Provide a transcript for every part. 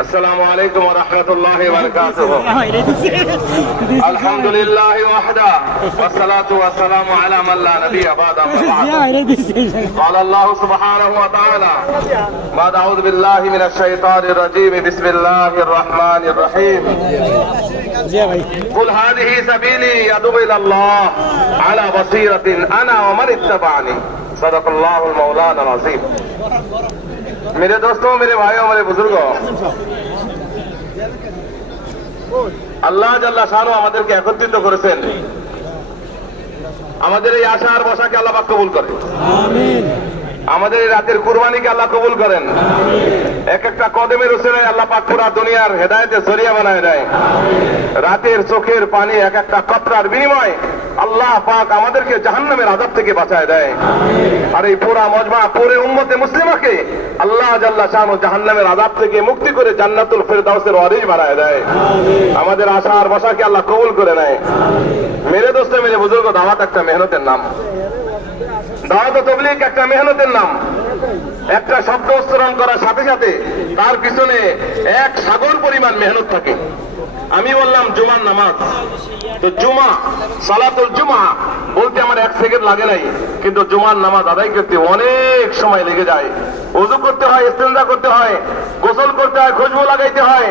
السلام عليكم ورحمة الله وبركاته. الحمد لله وحده والصلاة والسلام على من لا نبي بعد. قال الله سبحانه وتعالى بعد أعوذ بالله من الشيطان الرجيم. بسم الله الرحمن الرحيم. قل هذه سبيلي يدعو إلى الله على بصيرة أنا ومن اتبعني. صدق الله المولانا العظيم. मेरे दोस्तों मेरे भाइयों मेरे बुजुर्गों আল্লাহ জাল্লা শানু আমাদেরকে একত্রিত করেছেন আমাদের এই আশার বসাকে আল্লাহ পাক কবুল করে আমাদের এই রাতের কুরবানিকে আল্লাহ কবুল করেন। এক একটা কদমের উসেলে আল্লাহ পাক পুরা দুনিয়ার হেদায়েতের জরিয়া বানায় দেয়। রাতের চোখের পানি এক একটা কতরার বিনিময় আল্লাহ পাক আমাদেরকে জাহান্নামের আজাব থেকে বাঁচায় দেয়। আর এই পুরা মজমা পুরে উম্মতে মুসলিমাকে আল্লাহ জাল্লা শানু জাহান্নামের আজাব থেকে মুক্তি করে জান্নাতুল ফেরদাউসের ওয়ারিস বানায় দেয়। আমাদের আশা আর বসাকে আল্লাহ কবুল করে নেয়। মেরে দোস্তে মেরে বুজুর্গ দাওয়াত একটা মেহনতের নাম। দাওয়াত ও তবলিগ একটা মেহনতের নাম। একটা শব্দ উচ্চারণ করার সাথে সাথে তার পিছনে এক সাগর পরিমাণ মেহনত থাকে। আমি বললাম, জুমার নামাজ। তো জুমা, সালাতুল জুমা বলতে আমার এক সেকেন্ড লাগে নাই, কিন্তু জুমার নামাজ আদায় করতে অনেক সময় লেগে যায়। ওযু করতে হয় ইস্তেঞ্জা করতে হয়, গোসল করতে হয়, খুশবু লাগাইতে হয়,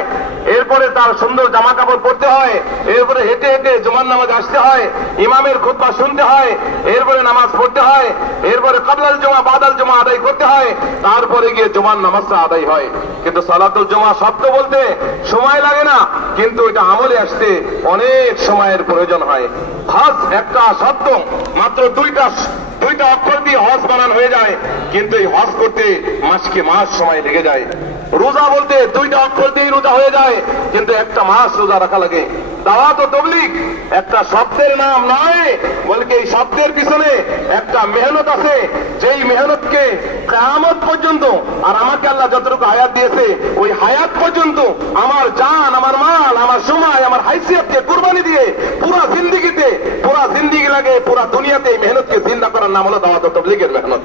এরপরে তার সুন্দর জামা কাপড় পরতে হয়, এরপরে হেঁটে হেঁটে জুমার নামাজ আসতে হয়, ইমামের খুতবা শুনতে হয়, এরপরে নামাজ পড়তে হয়, এরপরে কাবলাল জমা, বাদাল জমা আদায় করতে হয়, তারপরে গিয়ে জুমার নামাজটা আদায় হয়। কিন্তু সালাতুল জমা শব্দ বলতে সময় লাগে না, কিন্তু এটা আমলে আসতে অনেক সময়ের প্রয়োজন হয়। হজ একটা শব্দ মাত্র দুইটা দুইটা অক্ষর দিয়ে হজ বানানো হয়ে যায়, কিন্তু এই হজ করতে মাসকে মাস সময় লেগে যায়। রোজা বলতে দুইটা অক্ষর দিয়ে রোজা হয়ে যায়, কিন্তু একটা মাস রোজা রাখা লাগে। দাওয়াত ও তবলিগ, একটা শব্দের নাম নয়, বলকে এই শব্দের পিছনে একটা মেহনত আছে। যেই মেহনতকে কেয়ামত পর্যন্ত, আর আমাকে আল্লাহ যতটুকু হায়াত দিয়েছে, ওই হায়াত পর্যন্ত আমার জান আমার মাল আমার সময় আমার হাইসিয়তকে কুরবানি দিয়ে পুরা জিন্দিগিতে, পুরা জিন্দিগি লাগে, পুরা দুনিয়াতে এই মেহনতকে জিন্দা করার নাম হলো দাওয়াত তবলিগের মেহনত।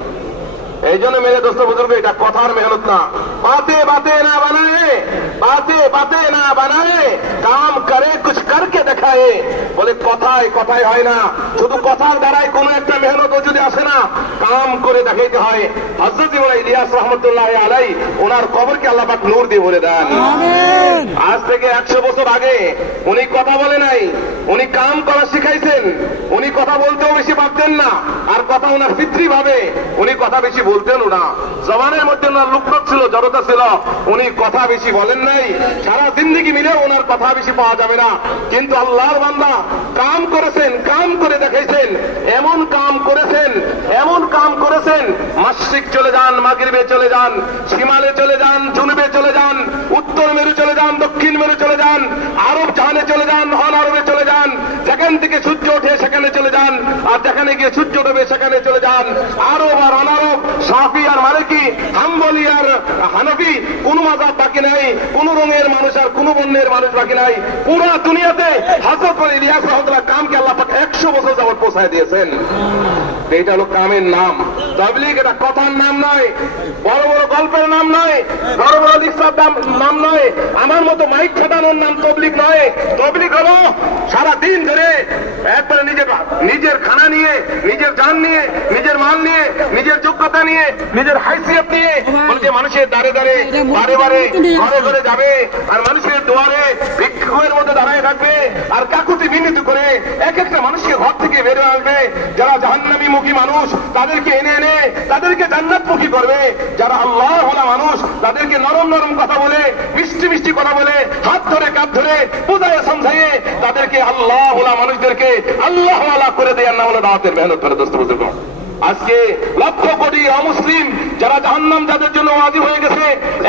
এই জন্য মেরে দোস্ত বুজুর্গ, এটা কথার মেহনত না। বাতে বাতে না বানায়। বাতে বাতে না বানায় কাম করে কুছ করকে দেখায় বলে কথায় কথায় হয় না শুধু কথার দ্বারাই কোনো একটা মেহনত যদি আসে না কাম করে দেখাইতে হয় হজরত ইলিয়াস রহমতুল্লাহ আলাই ওনার কবরকে আল্লাহ পাক নূর দিয়ে ভরে দেন আজ থেকে একশো বছর আগে উনি কথা বলে নাই উনি কাম করা শিখাইছেন উনি কথা বলতেও বেশি পারতেন না আর কথা ওনার পিতৃ ভাবে উনি কথা বেশি বলতেন না জবানের মধ্যে ওনার লুকলক ছিল জড়তা ছিল উনি কথা বেশি বলেন নাই। সারা জিন্দগি মিলে ওনার কথা বেশি পাওয়া যাবে না। কিন্তু আল্লাহর বান্দা কাম করেছেন, কাম করে দেখাইছেন। এমন কাম করেছেন, এমন কাম করেছেন। মাসিক চলে যান, মাগরিবে চলে যান, সীমালে চলে যান, জুনুবে চলে যান, উত্তর মেরু চলে যান, দক্ষিণ মেরু চলে যান, আরব জাহানে চলে যান, অন আরবে চলে যান, যেখান থেকে সূর্য ওঠে সেখানে চলে যান, আর যেখানে গিয়ে সূর্য ডোবে সেখানে চলে যান। আরব আর অনারব, সাফি আর মালিকি, হাম্বলি আর হানফি, কোন মাজাব বাকি নাই। কোন রঙের মানুষ আর কোন বর্ণের মানুষ বাকি নাই। পুরা দুনিয়াতে হাজরত ইলিয়াস রহমতুল্লাহ কামকে আল্লাহ পাক একশো বছর যাবত পৌঁছায় দিয়েছেন। এটা হলো কামের নাম। তাবলিগ এটা কথার নাম নয় বড় বড় গল্পের নাম নয় বড় বড় দীক্ষার নাম- নয়। আমার মতো মাইক ছেটানোর নাম তবলিগ নয়। তবলিগ হলো সারা দিন ধরে একবারে নিজের নিজের খানা নিয়ে নিজের জান নিয়ে নিজের মাল নিয়ে নিজের যোগ্যতা নিয়ে নিজের হাইসিয়ত নিয়ে বলছে মানুষের দাঁড়ে দাঁড়ে বারে বারে ঘরে ঘরে যাবে, আর মানুষের দুয়ারে ভিক্ষুকের মধ্যে দাঁড়ায় থাকবে, আর কাকুতি মিনতি করে এক একটা মানুষকে ঘর থেকে বের আসবে। যারা জাহান্নামী মুখী মানুষ, তাদেরকে এনে এনে তাদেরকে জান্নাত মুখী করবে। যারা আল্লাহ হলা মানুষ, তাদেরকে নরম নরম কথা বলে, মিষ্টি মিষ্টি কথা বলে, হাত ধরে কাপ ধরে, বোঝায় সমঝাইয়ে তাদেরকে আল্লাহ হলা মানুষদেরকে আল্লাহ করে দেয়ার না হলো দাওয়াতের মেহনত করে দোস্ত বুঝতে আজকে লক্ষ কোটি অমুসলিম যারা জাহান্নাম যাদের জন্য ওয়াজি হয়ে গেছে,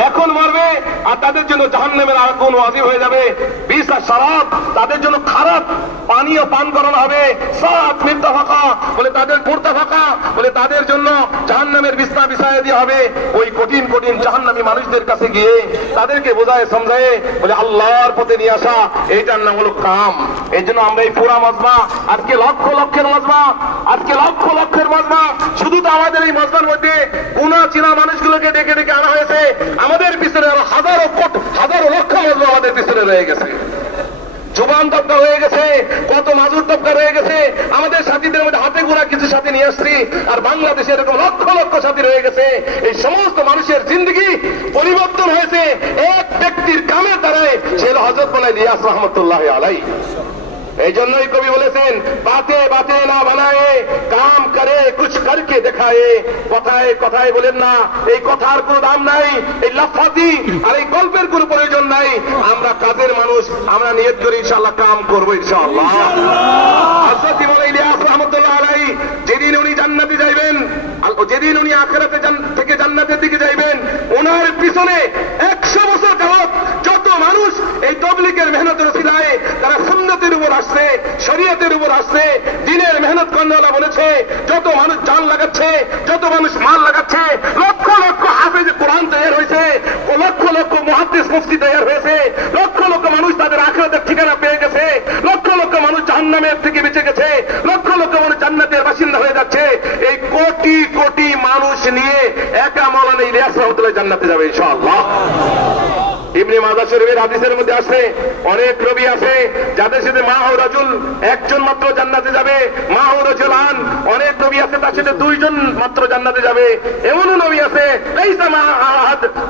এখন মরবে আর তাদের জন্য জাহান্নামের আগুন ওয়াজি হয়ে যাবে। বিষ আর শরাব তাদের জন্য খারাপ। পানীয় পান করানো হবে। সাত মৃত্যু ফাঁকা। বলে তাদের পড়তে ফাঁকা। বলে তাদের জন্য জাহান্নামের বিস্তার বিষয়ে দিয়ে হবে। ওই কঠিন কঠিন জাহান্নামী মানুষদের কাছে গিয়ে তাদেরকে বোঝায়, সমঝায়। বলে আল্লাহর পথে নিয়ে আসা। এইটার নাম হলো কাম। এই জন্য আমরা এই পুরা মজমা আজকে লক্ষ লক্ষের মজমা। আজকে লক্ষ লক্ষের মজমা। শুধু তো আমাদের এই মজমার মধ্যে গুণা চিনা মানুষগুলোকে ডেকে ডেকে আনা হয়েছে। আমাদের পিছনে আরও হাজারো কোট, হাজারো লক্ষ মজুর আমাদের পিছনে রয়ে গেছে। জোবান তবকা হয়ে গেছে কত মাজুর তবকা রয়ে গেছে, আমাদের সাথীদের মধ্যে হাতে গোড়া কিছু সাথী নিয়ে আসছি, আর বাংলাদেশে এরকম লক্ষ লক্ষ সাথী রয়ে গেছে। এই সমস্ত মানুষের জিন্দগি পরিবর্তন হয়েছে, এক ব্যক্তির কামের দ্বারাই হলো হজরত বলাই রিয়াস রহমতুল্লাহ আলাই এই জন্যই কবি বলেছেন বাতে বাতে না বানায় কাম করে কুছ করকে দেখায়। কথায় কথায় বলেন না এই কথার কোনো দাম নাই এই লাফাতি আর এই গল্পের কোনো প্রয়োজন নাই। আমরা কাজের মানুষ আমরা নিয়ত করি ইনশাআল্লাহ কাম করব ইনশাআল্লাহ। হযরত ইমাম ইলিয়াস রাহমাতুল্লাহ আলাইহি যেদিন উনি জান্নাতে যাইবেন যেদিন উনি আখেরাতে থেকে জান্নাতের দিকে যাইবেন ওনার পিছনে একশো বছর যাবত মানুষ এই তবলিকের মেহনতের সিলায় তারা সুন্নতের উপর আসছে, শরীয়তের উপর আসছে, দিনের মেহনত কর্ণলা বলেছে, যত মানুষ জান লাগাচ্ছে, যত মানুষ মাল লাগাচ্ছে, লক্ষ লক্ষ হাফেজ কোরআন তৈরি হয়েছে, লক্ষ লক্ষ মহাদ্দেশ মুফতি তৈরি হয়েছে, লক্ষ লক্ষ মানুষ তাদের আখেরাতের ঠিকানা পেয়ে গেছে, লক্ষ লক্ষ মানুষ জাহান্নামের থেকে বেঁচে গেছে, লক্ষ লক্ষ মানুষ জান্নাতের বাসিন্দা হয়ে যাচ্ছে। এই কোটি কোটি মানুষ নিয়ে একা মৌলানা ইলিয়াস রহমতুল্লাহ জান্নাতে যাবে ইনশাআল্লাহ। ইবনে মাজাহ শরীফের হাদিসের মধ্যে আছে, অনেক নবী আছে, যাদের সাথে মা ও রাজুল একজন মাত্র জান্নাতে যাবে, মা ও রাজুল আন, অনেক নবী আছে তার সাথে দুইজন মাত্র জান্নাতে যাবে, এমনও নবী আছে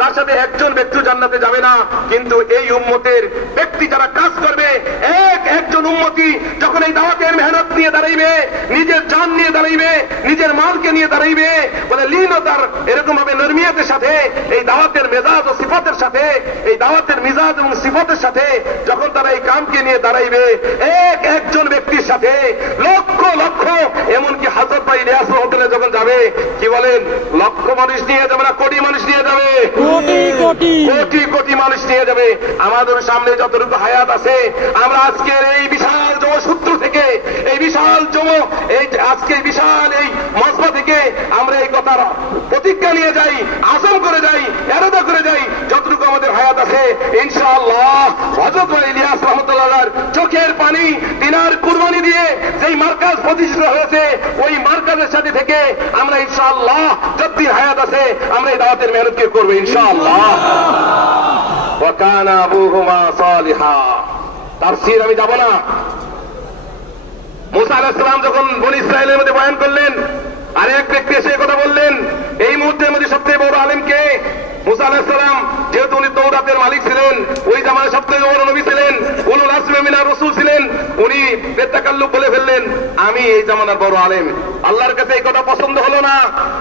তার সাথে একজন ব্যক্তি জান্নাতে যাবে না, কিন্তু এই উম্মতের ব্যক্তি যারা কাজ করবে, এক একজন উম্মতি যখন এই দাওয়াতের মেহনত নিয়ে দাঁড়াইবে, নিজের জান নিয়ে দাঁড়াইবে, নিজের মালকে নিয়ে দাঁড়াইবে, বলে লীনতার এরকম ভাবে নর্মিয়াতের সাথে এই দাওয়াতের মেজাজ ও সিফাতের সাথে এই দাওয়াতের মিজাজ এবং সিফাতের সাথে যখন তারা এই কামকে নিয়ে দাঁড়াইবে এক একজন ব্যক্তির সাথে লক্ষ লক্ষ এমনকি হাজর ভাই ইলিয়াস হোটেলে যখন যাবে কি বলেন লক্ষ মানুষ নিয়ে যাবে না কোটি মানুষ নিয়ে যাবে? কোটি কোটি। কোটি কোটি মানুষ নিয়ে যাবে। আমাদের সামনে যতটুকু হায়াত আছে আমরা আজকের এই বিশাল জমসূত্র থেকে এই বিশাল জম এই আজকে বিশাল এই মজমা থেকে আমরা এই কথার প্রতিজ্ঞা নিয়ে যাই আসম করে যাই এরদা করে যাই যতটুকু আমাদের হায়াত আছে ইনশাআল্লাহ হজরত ইলিয়াস রহমতুল্লাহ চোখের পানি তিনার কুরবানি দিয়ে যেই মার্কাজ প্রতিষ্ঠিত হয়েছে ওই মার্কাজের সাথে থেকে আমরা ইনশাআল্লাহ যতদিন হায়াত আছে আমরা এই দাওয়াতের মেহনতকে করব ইনশাআল্লাহ। ওয়াকানা আবুহুমা সালিহা। তাফসীর আমি যাব না। মুসা আলাহিসাম যখন বন ইসরায়েলের মধ্যে বয়ান করলেন আর এক ব্যক্তি এসে কথা বললেন, এই মুহূর্তের মধ্যে সবচেয়ে বড় আলেম কে? মুসা আলাইহিস যেহেতু উনি তৌরাতের মালিক ছিলেন, ওই জামানায় সবচেয়ে বড় নবী ছিলেন, উলুল আসমে মিনার রাসূল ছিলেন, উনি বেতাকাল্লুব বলে ফেললেন, আমি এই জামানার বড় আলেম। আল্লাহর কাছে এই কথা পছন্দ হলো না,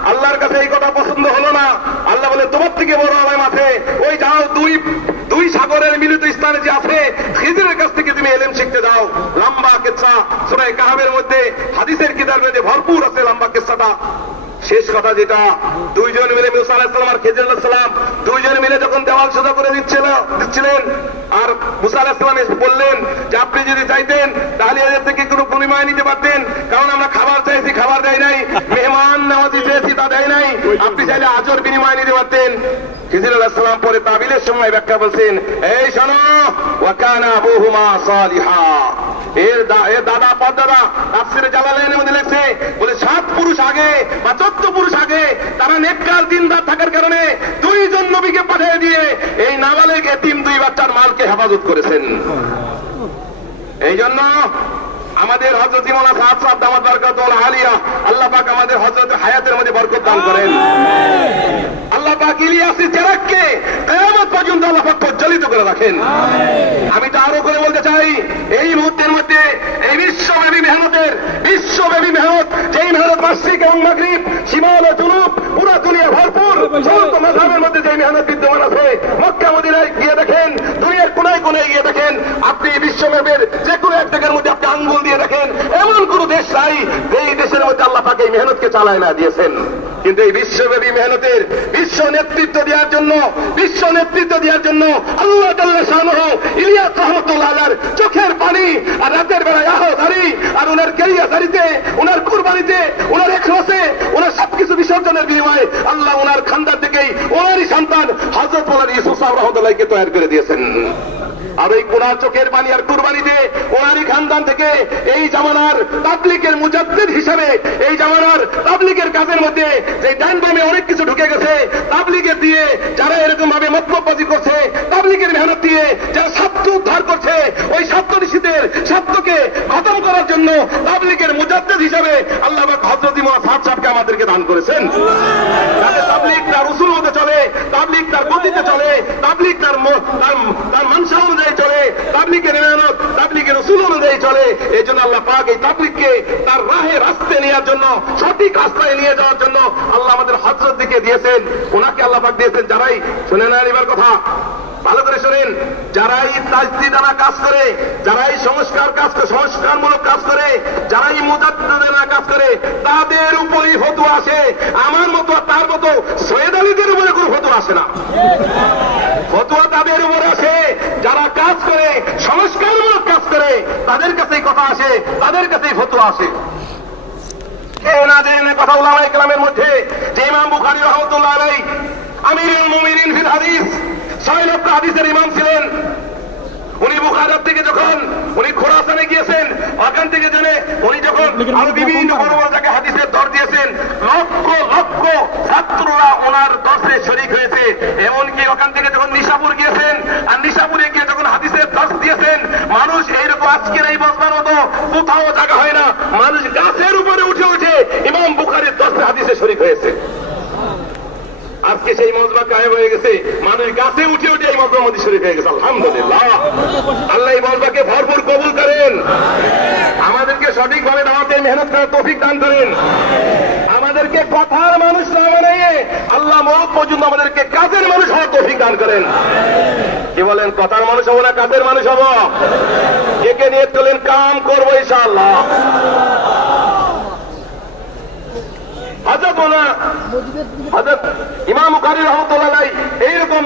আল্লাহর কাছে এই কথা পছন্দ হলো না। আল্লাহ বলে, তোমার থেকে বড় আলেম আছে, ওই যাও দুই দুই সাগরের মিলিত স্থানে যে আছে, খিজিরের কাছ থেকে তুমি এলেম শিখতে যাও লম্বা কেচ্ছা সুরাই কাহাবের মধ্যে হাদিসের কিতাবের মধ্যে ভরপুর আছে লম্বা কেচ্ছাটা শেষ কথা যেটা, দুইজন মিলে মুসা আলাহিসাম দুইজন মিলে যখন দেওয়াল সোজা করে দিচ্ছিল, দিচ্ছিলেন, আর মুসা আলাহিসাম বললেন যে, আপনি যদি চাইতেন, তাহলে এদের থেকে কোনো বিনিময় নিতে পারতেন। কারণ আমরা খাবার চাইছি, খাবার দেয় নাই, মেহমান নেওয়াজি চেয়েছি তা দেয় নাই। আপনি চাইলে আজর বিনিময় নিতে পারতেন। খিজির আলাহিসাম পরে তাবিলের সময় ব্যাখ্যা বলছেন, এই শোনো ওয়াকানা আবুহুমা সালিহা। এর দাদা তাফসিরে জালালাইনের মধ্যে লেখছে বলে সাত পুরুষ আগে বা চোদ্দ পুরুষ আগে তারা নেককার দিনদার থাকার কারণে দুইজন নবীকে পাঠিয়ে দিয়ে এই এতিম দুই বাচ্চার মালকে হেফাজত করেছেন। এই জন্য আমাদের হজরত ইমানা সাহাব সাহাব দামাত বরকত আলিয়া আল্লাহ পাক আমাদের হজরত হায়াতের মধ্যে বরকত দান করেন। আল্লাহ পাক ইলিয়াসের চেরাককে কিয়ামত পর্যন্ত আল্লাহ পাক প্রজ্বলিত করে রাখেন। আমি তো আরও করে বলতে চাই এই মুহূর্তের বিশ্বব্যাপী মেহনতের বিশ্বব্যাপী মেহনত। যেই মেহনত বার্ষিক এবং মাগরীব সীমাল ও জুনুব পুরো দুনিয়া ভরপুর। সমস্ত মাঝহের মধ্যে যেই মেহনত বিদ্যমান আছে মক্কা মদিনায় গিয়ে দেখেন দুনিয়ার কোনায় গিয়ে দেখেন, আপনি বিশ্বব্যাপীর যে কোনো এক জায়গার মধ্যে আপনি আঙ্গুল দিয়ে দেখেন, এমন কোন দেশ নাই যেই দেশের মধ্যে আল্লাহ পাক এই মেহনতকে চালায় না দিয়েছেন। কিন্তু এই বিশ্বব্যাপী মেহনতের বিশ্ব নেতৃত্ব দেওয়ার জন্য, বিশ্ব নেতৃত্ব দেওয়ার জন্য আল্লাহ শাহ ইলিয়াস রহমতুল্লাহ চোখের পানি আর রাতের বেলায় আহতারি আর ওনার কেরিয়াসারিতে ওনার কুরবানিতে ওনার এখলাসে ওনার রহমতুল্লাহকে তৈরি করে দিয়েছেন। আর ওই কোরআ চোখের পানি আর কুরবানিতে ওনারই খানদান থেকে এই জামানার তাবলিকের মুজাদ্দিদ হিসাবে, এই জামানার তাবলিকের কাজের মধ্যে যে ডান বামে অনেক কিছু ঢুকে গেছে তাবলিগের দিয়ে যারা এরকম ভাবে মতলববাজি করছে তাবলিগের মেহনত দিয়ে যারা সত্য উদ্ধার করছে, ওই সত্য ঋষিদের সত্যকে খতম করার জন্য তাবলিগের মুজাদ্দিদ হিসাবে আল্লাহ হজরত সাত সাতকে আমাদেরকে দান করেছেন। যাতে তাবলিগ তার উসুল মতো চলে তাবলিগ তার গতিতে চলে ম- তার তার মানসা অনুযায়ী চলে তাবলিকের মেহনত তাবলিকের রসুল অনুযায়ী চলে। এই জন্য আল্লাহ পাক এই তাবলিককে তার রাহে রাস্তে নেওয়ার জন্য, সঠিক রাস্তায় নিয়ে যাওয়ার জন্য আল্লাহ আমাদের হজরত দিকে দিয়েছেন। ওনাকে আল্লাহ পাক দিয়েছেন। যারাই, শুনে নেন এবার কথা। ভালো করে শোনেন, যারাই তাজদিদানা কাজ করে, যারাই সংস্কার কাজ করে, সংস্কারমূলক কাজ করে, যারাই মুজাদ্দিদানা কাজ করে, তাদের উপরই ফতোয়া আসে। আমার মতো তার মতো সৈয়দ আলীদের উপরে কোনো ফতোয়া আসে না। ফতোয়া তাদের উপরে আসে। যারা কাজ করে, সংস্কারমূলক কাজ করে, তাদের কাছেই কথা আসে, তাদের কাছেই ফতোয়া আসে। না কথা মধ্যে যে ইমাম বুখারী রহমাতুল্লাহ আলাইহি, আমিরুল ফিল হাদিস ছয় লক্ষ হাদিসের ইমাম ছিলেন। উনি বুখারাত থেকে যখন উনি খোরাসানে গিয়েছেন ওখান থেকে জেনে উনি যখন আরও বিভিন্ন বড় বড় জায়গায় হাদিসের দর দিয়েছেন লক্ষ লক্ষ ছাত্ররা ওনার দর্শে শরিক হয়েছে। এমনকি ওখান থেকে যখন নিশাপুর গিয়েছেন আর নিশাপুরে গিয়ে যখন হাদিসের দর্শ দিয়েছেন মানুষ এইরকম আজকের এই বসবার মতো কোথাও জায়গা হয় না। মানুষ গাছের উপরে উঠে উঠে ইমাম বুখারের দর্শে হাদিসে শরিক হয়েছে আজকে সেই মজমা কায়েম হয়ে গেছে, মানুষ গাছে উঠে উঠে এই মজমার মধ্যে শরীর হয়ে গেছে, আলহামদুলিল্লাহ। আল্লাহ এই মজমাকে ভরপুর কবুল করেন। আমাদেরকে সঠিকভাবে দাওয়াতে মেহনত করার তৌফিক দান করেন। আমাদেরকে কথার মানুষ না বানিয়ে আল্লাহ মত পর্যন্ত আমাদেরকে কাজের মানুষ হওয়ার তৌফিক দান করেন। কি বলেন, কথার মানুষ হব না কাজের মানুষ হব? কে কে নিয়ে চলেন কাম করব ইনশাআল্লাহ। হজরত হজরত ইমাম বুখারী রহমতুল্লাহ এইরকম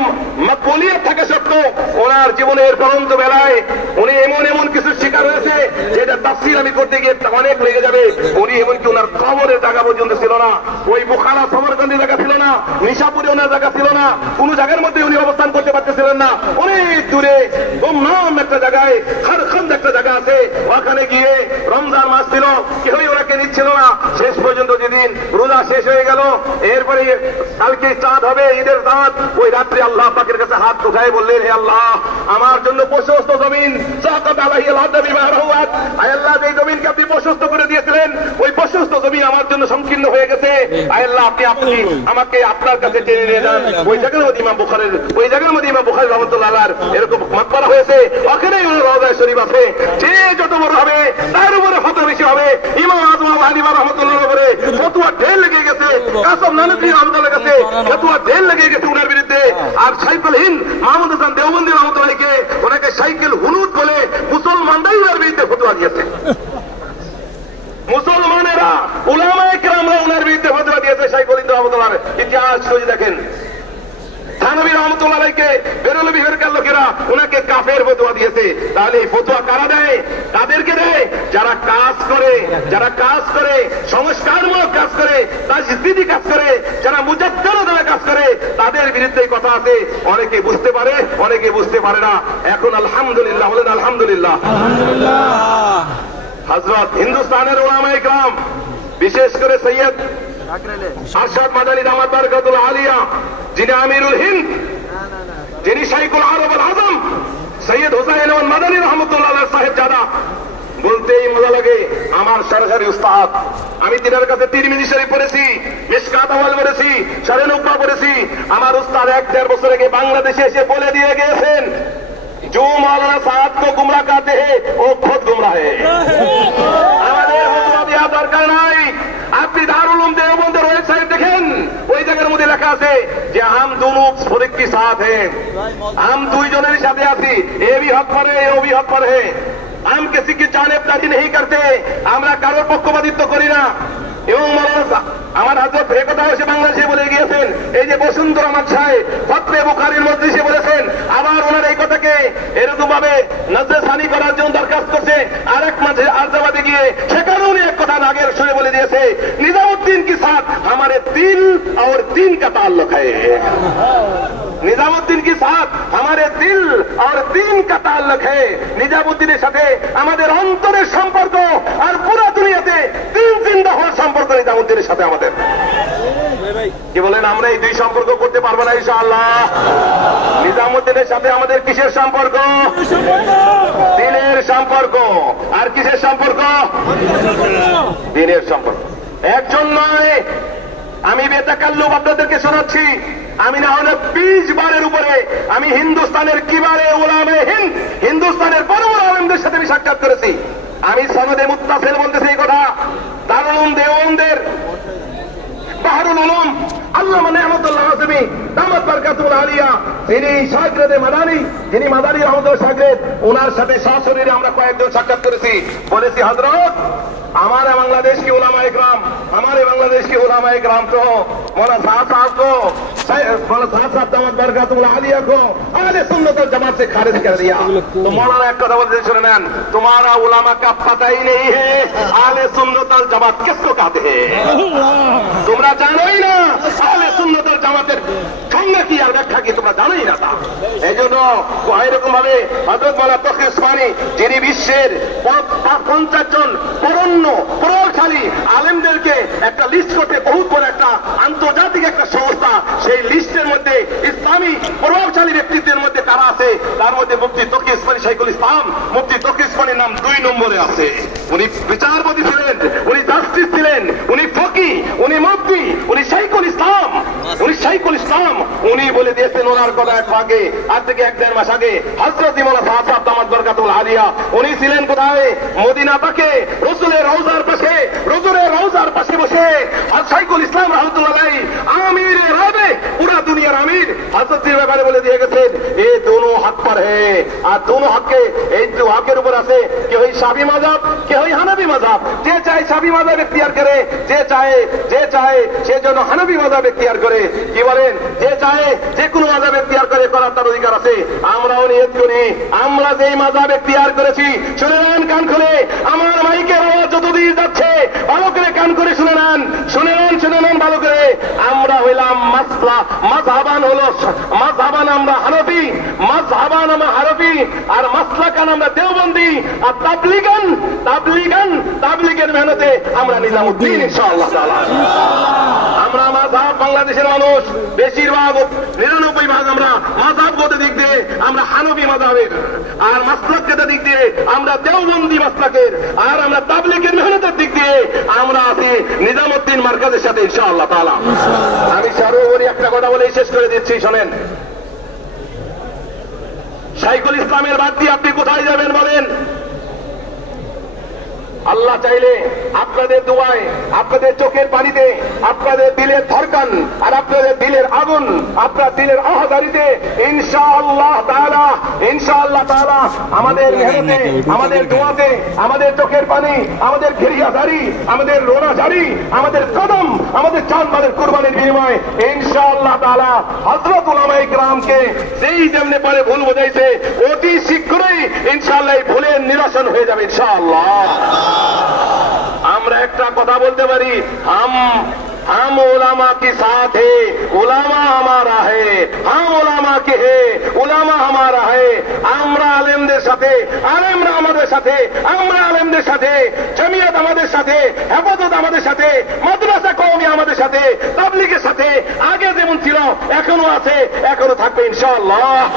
মকবুলিয়ত থাকে সত্ত্বেও ওনার জীবনের পরন্ত বেলায় উনি এমন এমন কিছু শিকার হয়েছে যেটা তাফসীর আমি করতে গিয়ে অনেক লেগে যাবে। উনি এমনকি ওনার কবরের জায়গা পর্যন্ত ছিল না। ওই বুখারা সমরকান্দি জায়গা ছিল না। নিশাপুরে ওনার জায়গা ছিল না। কোন জায়গার মধ্যে উনি অবস্থান করতে পারতেছিলেন না। অনেক দূরে গুমনাম একটা জায়গায়, খারখন্দ একটা জায়গা আছে। ওখানে গিয়ে রমজান মাস ছিল। কেউই ওনাকে নিচ্ছিল না। শেষ পর্যন্ত যেদিন রোজা শেষ হয়ে গেল। এরপরে কালকে চাঁদ হবে, ঈদের চাঁদ ওই রাত্রে আল্লাহ পাকের কাছে হাত উঠায় বললেন, হে আল্লাহ, আমার জন্য প্রশস্ত জমিন। আল্লাহ যে জমিনকে আপনি প্রশস্ত করে দিয়েছিলেন, ওই প্রশস্ত জমিন আমার জন্য সংকীর্ণ হয়ে গেছে। আয় আল্লাহ, আপনি আপনি আমাকে আপনার কাছে টেনে নিয়ে যান। ওই জায়গার মধ্যে ইমাম বুখারের, ওই জায়গার মধ্যে ইমাম বুখারী রাহমাতুল্লাহ এরকম মাকবারা হয়েছে। ওনার রওজায়ে শরীফ আছে। যে যত বড় হবে, তার উপরে ফতোয়া বেশি হবে। ইমাম আজম আবু হানিফা রাহমাতুল্লাহর উপরে ফতোয়া ঢের লেগে গেছে। কাসম নানকি রহমতুল্লাহ কাছে ফতোয়া জেল লেগে গেছে উনার বিরুদ্ধে। আর সাইফুল হিন্দ মাহমুদ হাসান দেওবন্দি রহমতুল্লাহকে ওনাকে সাইকেল হুনুদ বলে মুসলমানরাই উনার বিরুদ্ধে ফতোয়া দিয়েছে। মুসলমানেরা উলামায়ে কেরামরা ওনার বিরুদ্ধে ফতোয়া দিয়েছে সাইফুল হিন্দ রহমতুল্লাহ ইতিহাস যদি দেখেন। থানবী রহমতুল্লাহ আলাইকে বেরোলো বিহারকার লোকেরা ওনাকে কাফের ফতোয়া দিয়েছে। তাহলে এই ফতোয়া কারা দেয়? তাদেরকে দেয়। যারা কাজ করে যারা কাজ করে সংস্কারমূলক কাজ করে তাজদিদি কাজ করে যারা মুজাদ্দারা যারা কাজ করে তাদের বিরুদ্ধে কথা আছে। অনেকে বুঝতে পারে অনেকে বুঝতে পারে না। এখন আলহামদুলিল্লাহ বলেন আলহামদুলিল্লাহ। হজরত হিন্দুস্তানের গ্রাম বিশেষ করে সৈয়দ আরশাদ মাদানী দামাত বারকাতুল আলিয়া যিনি আমিরুল হিন্দ যিনি শাইকুল আরব আল আজম সৈয়দ হুসাইন এবং মাদানী রহমতুল্লাহ আলাইহি সাহেব জাদা বলতেই মজা লাগে আমার সরাসরি উস্তাদ আমি তিনার কাছে তিরমিজি শরীফ পড়েছি মিশকাত আওয়াল পড়েছি শরীর উকবা পড়েছি আমার উস্তাদ এক দেড় বছর আগে বাংলাদেশে এসে বলে দিয়ে গিয়েছেন जो मौलाना साहब को गुमराह करते हैं वो खुद गुमराह है আমাদের ফতোয়া লেখা আছে যে আম দুনু ফরিকটি সাথ হে। আম দুইজনের সাথে আছি। এ বি হক পর হে বি হক পর হে আম কিসি কি নেই করতে। আমরা কারোর পক্ষপাতিত্ব করি না। এবং মানুষ আমার হাজত এ কথা সে বাংলাদেশে বলে গিয়েছেন। এই যে বসুন্ধরা আমার ছায় ফতরে বুখারির মধ্যে সে বলেছেন, আবার ওনার এই কথাকে এরকম ভাবে নজর সানি করার জন্য দরখাস্ত করছে। আর এক মাঝে আর্জাবাদে গিয়ে সেখানেও উনি এক কথা আগের সুরে বলে দিয়েছে, নিজামুদ্দিন কি সাথ আমারে দিল আর দিন কা তাল্লুক হ্যায় নিজামুদ্দিন কি সাথ আমারে দিল আর দিন কা তাল্লুক হ্যায় নিজামুদ্দিনের সাথে আমাদের অন্তরের সম্পর্ক আর পুরা দুনিয়াতে সাথে আমাদের। কি বলেন, আমরা এই দুই সম্পর্ক করতে পারব না, ইনশাআল্লাহ। নিজামুদ্দিনের সাথে আমাদের কিসের সম্পর্ক? দিনের সম্পর্ক। আর কিসের সম্পর্ক? দিনের সম্পর্ক। একজন নয়, আমি বেতাকাল্লুক আপনাদেরকে শোনাচ্ছি। আমি না হলে বিশ বারের উপরে আমি হিন্দুস্তানের কিবারে ওলামে হিন্দ, হিন্দুস্তানের বড় বড় আলমদের সাথে আমি সাক্ষাৎ করেছি। আমি সনদে মুত্তাসেল বলতেছি এই কথা। দারুল দেওবন্দের বাহারুল উলুম আল্লামা নেহমতুল্লাহ আসমি দামাত বারকাতুল আলিয়া যিনি সাগরেদে মাদানি যিনি মাদানি রহমতুল সাগরেদ ওনার সাথে সশরীরে আমরা কয়েকজন সাক্ষাৎ করেছি বলেছি হজরত हमारे बांग्लादेश की उलामा इकराम हमारे बांग्लादेश की उलामा इकराम को मौला साहब साहब को तुम्हारा उलामा का पता ही नहीं है आले सुन्नतल जमात किसको कहते हैं तुम्हारा जानो ही ना आले सुन्नतल जमात সংজ্ঞা কি আর ব্যাখ্যা কি তোমরা জানোই না তা। এই জন্য এরকম ভাবে যিনি বিশ্বের পঞ্চাশ জন প্রভাবশালী আলেমদেরকে একটা লিস্ট করতে একটা আন্তর্জাতিক একটা সংস্থা। সেই লিস্টের মধ্যে ইসলামী প্রভাবশালী ব্যক্তিত্বের মধ্যে তারা আছে, তার মধ্যে মুফতি তকি ইসমানী শাইকুল ইসলাম। মুফতি তকি ইসমানীর নাম দুই নম্বরে আছে। উনি বিচারপতি ছিলেন উনি জাস্টিস ছিলেন উনি ফকি উনি মুফতি উনি শাইকুল ইসলাম উনি শাইকুল ইসলাম, উনি বলে দিয়েছেন ওনার কথা এক আগে, আজ থেকে এক দেড় মাস আগে হজরত ইমালা সাহাব সাহেব দামাত বরকাতুল আলিয়া, উনি ছিলেন কোথায়? মদিনা পাকে, রসুলের রওজার পাশে, রসুলের রওজার পাশে বসে আর শাইকুল ইসলাম রহমতুল্লাহ আমির রবে পুরা দুনিয়ার আমির হাজরতির ব্যাপারে বলে দিয়ে গেছেন, এ দোনো হাত পর হে। আর দোনো হককে এই দু হকের উপর আছে কে ওই সাবি মাজাব কে ওই হানাবি মাজাব যে চাই সাবি মাজাব এখতিয়ার করে, যে চায় যে চায় সে জন্য হানাবি মাজাব এখতিয়ার করে। কি বলেন? যে চায় যে কোনো মাজাব এখতিয়ার করে, করার তার অধিকার আছে। আমরাও নিয়ত করি, আমরা যেই মাজাব এখতিয়ার করেছি, শুনে নেন কান খুলে, আমার মাইকের আওয়াজ মাসলা, মাযহাবান হলো মাযহাবান আমরা হানফি, মাযহাবান আমরা হানফি আর মাসলাকান আমরা দেওবন্দি, আর তাবলিগান তাবলিগান, তাবলিগের মেহনতে আমরা নিজামুদ্দিন, ইনশাআল্লাহ তাআলা। আমরা মাযহাব বাংলাদেশের মানুষ, বেশিরভাগ নিরানব্বই ভাগ আমরা মাযহাবগত দিক দিয়ে আমরা হানফি মাযহাবের, আর মাসলাকগত দিক দিয়ে আমরা দেওবন্দি মাসলাকের আর আমরা তাবলিগের মেহনতের দিক দিয়ে আমরা আছি নিজামুদ্দিন মার্কাজের সাথে, ইনশাআল্লাহ তাআলা। আমি সর্বোপরি একটা কথা বলেই শেষ করে দিচ্ছি, শোনেন। সাইকুল ইসলামের বাদ দিয়ে আপনি কোথায় যাবেন বলেন? আল্লাহ চাইলে আপনাদের দোয়ায় আপনাদের চোখের পানিতে আপনাদের দিলের ধরকান আর আপনাদের দিলের আগুন আপনার দিলের আহাদারিতে ইনশাআল্লাহ তাআলা ইনশাআল্লাহ তাআলা আমাদের মেহনতে আমাদের দোয়াতে আমাদের চোখের পানি আমাদের ঘেরিয়াদারি আমাদের রোনাজারি আমাদের কদম আমাদের চাঁদ মাদের কুরবানির বিনিময়ে ইনশাআল্লাহ তাআলা হযরত উলামায়ে কিরামকে যেই যেমনে পারে ভুল বোঝাইছে অতি শীঘ্রই ইনশাআল্লাহ এই ভুলের নিরসন হয়ে যাবে ইনশাআল্লাহ। আমরা একটা কথা বলতে পারি হাম हम उलामा के साथ है उलामा हमारा है हम उलामा के है উলামা हमारा है আমরা আলেমদের সাথে আলেমরা আমাদের সাথে আমরা আলেমদের সাথে জমিয়ত আমাদের সাথে হেফাজত আমাদের সাথে মাদ্রাসা কওমি আমাদের সাথে তাবলিগের সাথে আগে যেমন ছিল? এখনও আছে। এখনও থাকবে ইনশাআল্লাহ।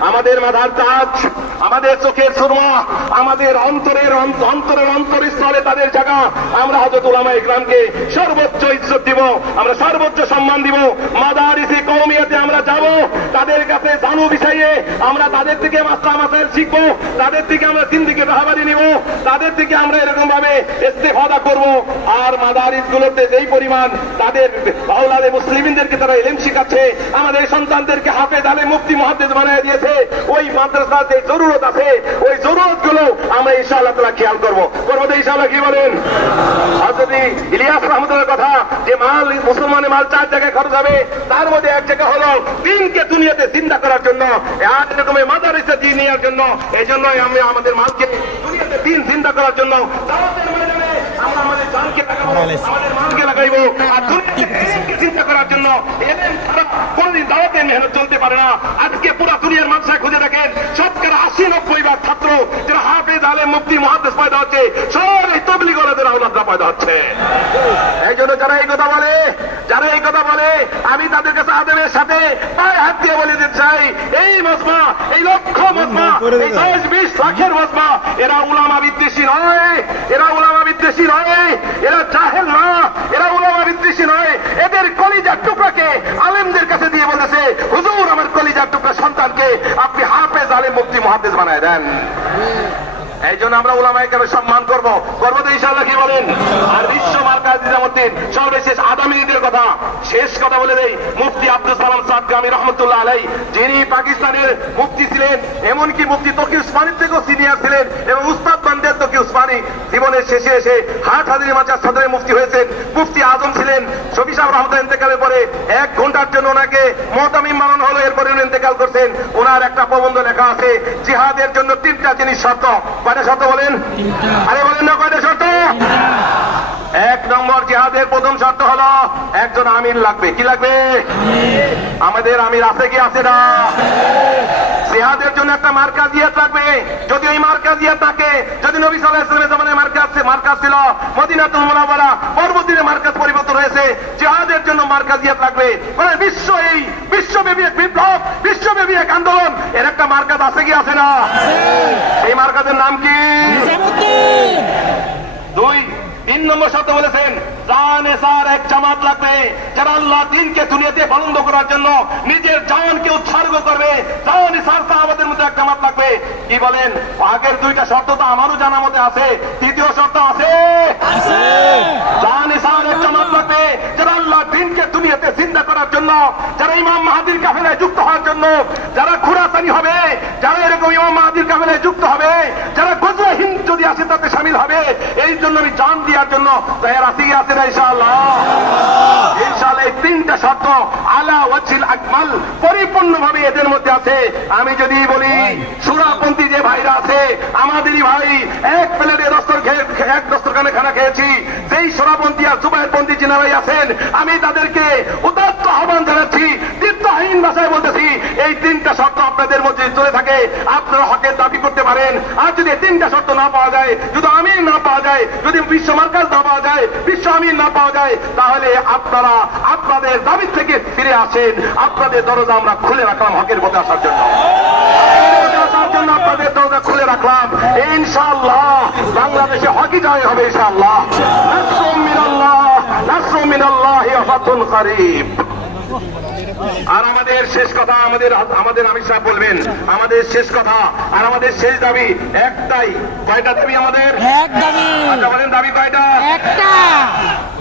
আমাদের মাথার তাজ, আমাদের চোখের সুরমা, আমাদের অন্তরের অন্ত- অন্তরের অন্তরস্থলে তাদের জায়গা। আমরা হজরত উলামা ইকরামকে সর্বোচ্চ ইজ্জত দিব, আমরা সর্বোচ্চ সম্মান দিব। মাদারিসে কৌমিয়াতে আমরা যাব, তাদের কাছে জানু বিষয়ে আমরা তাদের থেকে মাস্টার মাসাইল শিখব, তাদের থেকে আমরা জিন্দিকে রাহাবারি নিব, তাদের থেকে আমরা এরকম ভাবে ইস্তেফাদা করব। আর মাদারিস গুলোতে যেই পরিমাণ তাদের আওলাদে মুসলিমদেরকে তারা এলেম শিখাচ্ছে, আমাদের সন্তানদেরকে হাফেজ আলে মুক্তি মহাদ্দেশ বানিয়ে দিয়েছে, ওই মাদ্রাসার যে জরুরত আছে, ওই জরুরতগুলো আমরা ইনশাআল্লাহ তালা খেয়াল করব। করব কি বলেন? যদি ইলিয়াস রহমতুল্লাহ কথা, যে মাল, মুসলমানের মাল চার জায়গায় খরচ হবে, তার মধ্যে এক জায়গা হলো দিনকে দুনিয়াতে চিন্তা করার জন্য আর এরকম মাদারিসে দিন নেওয়ার জন্য এই জন্যই আমি আমাদের মালকে দুনিয়াতে দিন চিন্তা করার জন্য আমরা আমাদের জানকে লাগাবো আমাদের মানকে লাগাইবো। আর দুনিয়াকে চিন্তা করার জন্য ছাড়া কোনদিন দাওয়াতে মেহনত চলতে পারে না। আজকে পুরো দুনিয়ার মানুষরা খুঁজে দেখেন শতকরা আশি নব্বই ভাগ ছাত্র যারা হাফেজ আলেম মুক্তি মহাদেশ পয়দা হচ্ছে সব এই তবলিগ ওলাদের আওলাদরা পয়দা হচ্ছে। এই জন্য যারা এই কথা বলে যারা এই কথা বলে আমি তাদের কাছে আদেমের সাথে পায়ে হাত দিয়ে বলে দিতে চাই এই মজমা এই লক্ষ মজমা এই দশ বিশ লাখের মজমা এরা উলামা বিদ্বেষী নয় এরা উলামা বিদ্বেষী নয় এরা জাহেল না এরা উলামা বিদ্বেষী নয় এদের কলিজার টুকরাকে আলেমদের কাছে দিয়ে বলেছে, হুজুর, আমার কলিজার টুকরা সন্তানকে আপনি হাফেজ আলেম মুক্তি মহাদেশ বানায় দেন। এই জন্য আমরা ওলামাইকে সম্মান করব। করব তো ইনশাল্লাহ কি বলেন? আর বিশ্ব মার্কাজ নিজামুদ্দিন সর্বশেষ আগামী ঈদের কথা। শেষ কথা বলে দেই, মুফতি আব্দুল সালাম সাদগামী রহমতুল্লাহ আলাই যিনি পাকিস্তানের মুফতি ছিলেন, এমনকি মুফতি তকি উসমানির থেকেও সিনিয়র ছিলেন, এবং উস্তাদ বান্দের তকি উসমানি জীবনের শেষে এসে হাট হাজির মাজার সদরে মুফতি হয়েছেন। মুফতি আজম ছিলেন শফি সাহেব রহমত ইন্তেকালের পরে এক ঘণ্টার জন্য ওনাকে মহতামিম মানানো হলো, এরপরে উনি ইন্তেকাল করছেন। ওনার একটা প্রবন্ধ লেখা আছে, জিহাদের জন্য তিনটা জিনিস শর্ত। কয়টা শর্ত বলেন? আরে বলেন না কয়টা শর্ত? এক নম্বর জিহাদের প্রথম শর্ত হলো একজন আমির লাগবে। কি লাগবে? আমাদের আমির আছে কি আছে না? জিহাদের জন্য একটা মার্কাজিয়াত লাগবে। যদি ওই মার্কাজিয়াত থাকে যদি নবী সাল্লাল্লাহু আলাইহি ওয়াসাল্লামের জামানায় মার্কাজ মার্কাজ ছিল মদিনাতুল মুনাওয়ারা পরবর্তীতে মার্কাজ পরিবর্তন হয়েছে জিহাদের জন্য মার্কাজিয়াত লাগবে। মানে বিশ্ব এই বিশ্বব্যাপী এক বিপ্লব বিশ্বব্যাপী এক আন্দোলন এর একটা মার্কাজ আছে কি আছে না? এই মার্কাজের নাম কি? দুই তিন নম্বর শর্ত বলেছেন জানে সার এক জামাত লাগবে যারা আল্লাহ দিনকে দুনিয়াতে বন্ধ করার জন্য নিজের জানকে উৎসর্গ করবে জানে সার সাহাবাদের মধ্যে এক জামাত লাগবে। কি বলেন? আগের দুইটা শর্ত তো আমারও জানা মতে আছে তৃতীয় শর্ত আছে। জানে এক জামাত লাগবে যারা আল্লাহ দিনকে দুনিয়াতে জিন্দা করার জন্য যারা ইমাম মাহাদির কাফেলায় যুক্ত হওয়ার জন্য যারা খুরাসানি হবে যারা এরকম ইমাম মাহাদির কাফেলায় যুক্ত হবে যারা যদি আসে, তাতে সামিল হবে। এই জন্য আমি জান দেওয়ার জন্য তাই আসি আছে না, ইনশাআল্লাহ? তিনটা শর্ত আলা ওয়াজিল আকমাল পরিপূর্ণ ভাবে এদের মধ্যে আছে। আমি যদি বলি, সুরাপন্থী যে ভাইরা আছে, আমাদেরই ভাই, এক প্লেটে দস্তর এক দস্তরখানে খানা খেয়েছি। যেই সুরাপন্থী আর জুবাইরপন্থী জিনারাই আছেন, আমি তাদেরকে উদাত্ত আহ্বান জানাচ্ছি দীর্ঘহীন ভাষায় বলতেছি, এই তিনটা শর্ত আপনাদের মধ্যে চলে থাকে, আপনারা হকের দাবি করতে পারেন। আর যদি তিনটা শর্ত না পাওয়া যায়, যদি আমির না পাওয়া যায়, যদি বিশ্ব মার্কাজ না পাওয়া যায়, বিশ্ব আমির না পাওয়া যায়, তাহলে আপনারা আপনাদের দাবি থেকে ফিরে আসেন। আপনাদের দরজা আমরা খুলে রাখলাম হকের পথে আসার জন্য। জন্য আপনাদের দরজা খুলে রাখলাম। ইনশাআল্লাহ বাংলাদেশে হকি জয় হবে ইনশাআল্লাহ। আর আমাদের শেষ কথা আমাদের আমাদের আমির সাহেব বলবেন আমাদের শেষ কথা আর আমাদের শেষ দাবি একটাই। কয়টা দাবি আমাদের? এক দাবি। আচ্ছা দাবি কয়টা? একটা।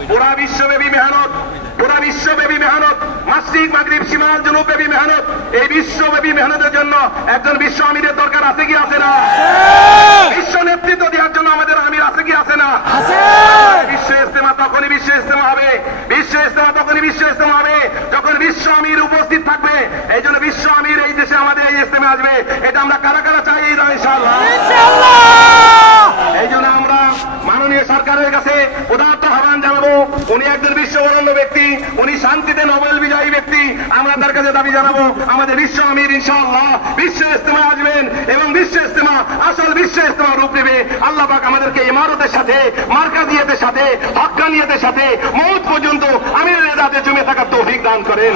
পুরা বিশ্বব্যাপী মেহনত। পুরা বিশ্বব্যাপী মেহনত মাসিক মাগরিব সীমাল জনুব্যাপী মেহনত। এই বিশ্বব্যাপী মেহনতের জন্য একজন বিশ্ব আমিরের দরকার আছে কি আছে না? বিশ্ব নেতৃত্ব দেওয়ার জন্য আমাদের আমির আছে কি আছে না? বিশ্ব ইস্তেমা তখনই বিশ্ব ইস্তেমা হবে। বিশ্ব ইস্তেমা তখনই বিশ্ব ইস্তেমা হবে। যখন বিশ্ব আমির উপস্থিত থাকবে এই জন্য বিশ্ব আমির এই দেশে আমাদের এই ইস্তেমা আসবে। এটা আমরা কারা কারা চাই এই ইনশাআল্লাহ। এই জন্য আমরা মাননীয় সরকারের কাছে জানাব উনি একজন বিশ্ববরণ্য ব্যক্তি, উনি শান্তিতে নোবেল বিজয়ী ব্যক্তি। আমরা তার কাছে দাবি জানাব, আমাদের বিশ্ব আমির ইনশাআল্লাহ, বিশ্ব ইস্তেমা আসবেন এবং বিশ্ব ইস্তেমা আসল বিশ্ব ইস্তেমা রূপ নেবে। আল্লাহ পাক আমাদেরকে ইমারতের সাথে, মার্কাজিয়াতের সাথে, হকানিয়াতের সাথে, মৌত পর্যন্ত আমির রেজাতে জমে থাকার তৌফিক দান করেন।